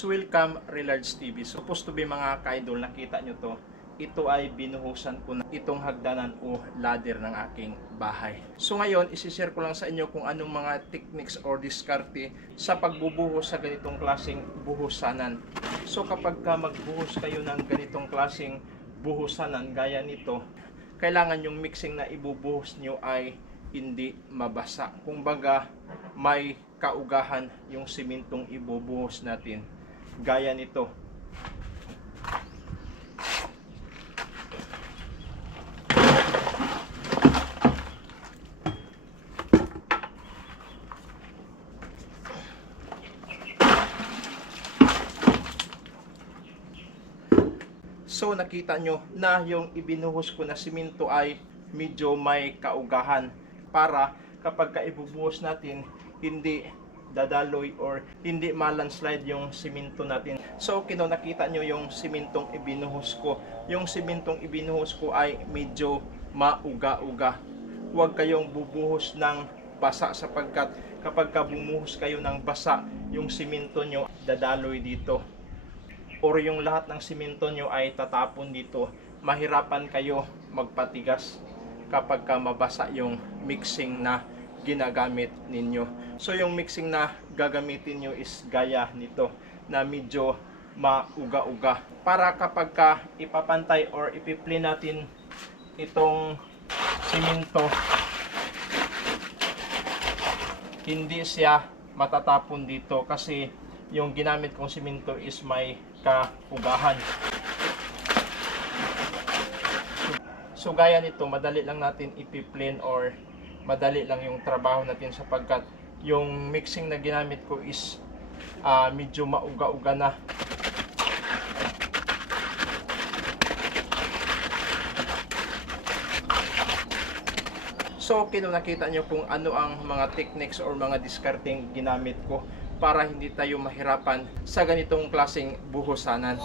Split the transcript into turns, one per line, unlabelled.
Welcome Relards TV. Supposed to be mga ka-idol, nakita nyo to. Ito ay binuhusan ko na itong hagdanan o ladder ng aking bahay. So ngayon, isishare ko lang sa inyo kung anong mga techniques or diskarte sa pagbubuhos sa ganitong klaseng buhusanan. So kapag ka magbuhos kayo ng ganitong klaseng buhusanan gaya nito, kailangan yung mixing na ibubuhos nyo ay hindi mabasa. Kung baga, may kaugahan yung simentong ibubuhos natin. Gaya nito. So nakita nyo na yung ibinuhos ko na simento ay medyo may kaugahan para kapag kaibubuhos natin hindi dadaloy or hindi malandslide yung simento natin. So kino nakita nyo yung simentong ibinuhos ko. Yung simentong ibinuhos ko ay medyo mauga-uga. Huwag kayong bubuhos ng basa sapagkat kapag ka bumuhos kayo ng basa, yung simento nyo dadaloy dito or yung lahat ng simento nyo ay tatapon dito, mahirapan kayo magpatigas kapag ka mabasa yung mixing na ginagamit ninyo. So yung mixing na gagamitin nyo is gaya nito na medyo mauga-uga. Para kapag ka ipapantay or ipipli natin itong simento, hindi siya matatapon dito kasi yung ginamit kong simento is may kaugahan. So gaya nito, madali lang natin ipi-plane or madali lang yung trabaho natin sapagkat yung mixing na ginamit ko is ah, medyo mauga-uga na. So, kino nakita nyo kung ano ang mga techniques or mga discarding ginamit ko para hindi tayo mahirapan sa ganitong klaseng buhusanan.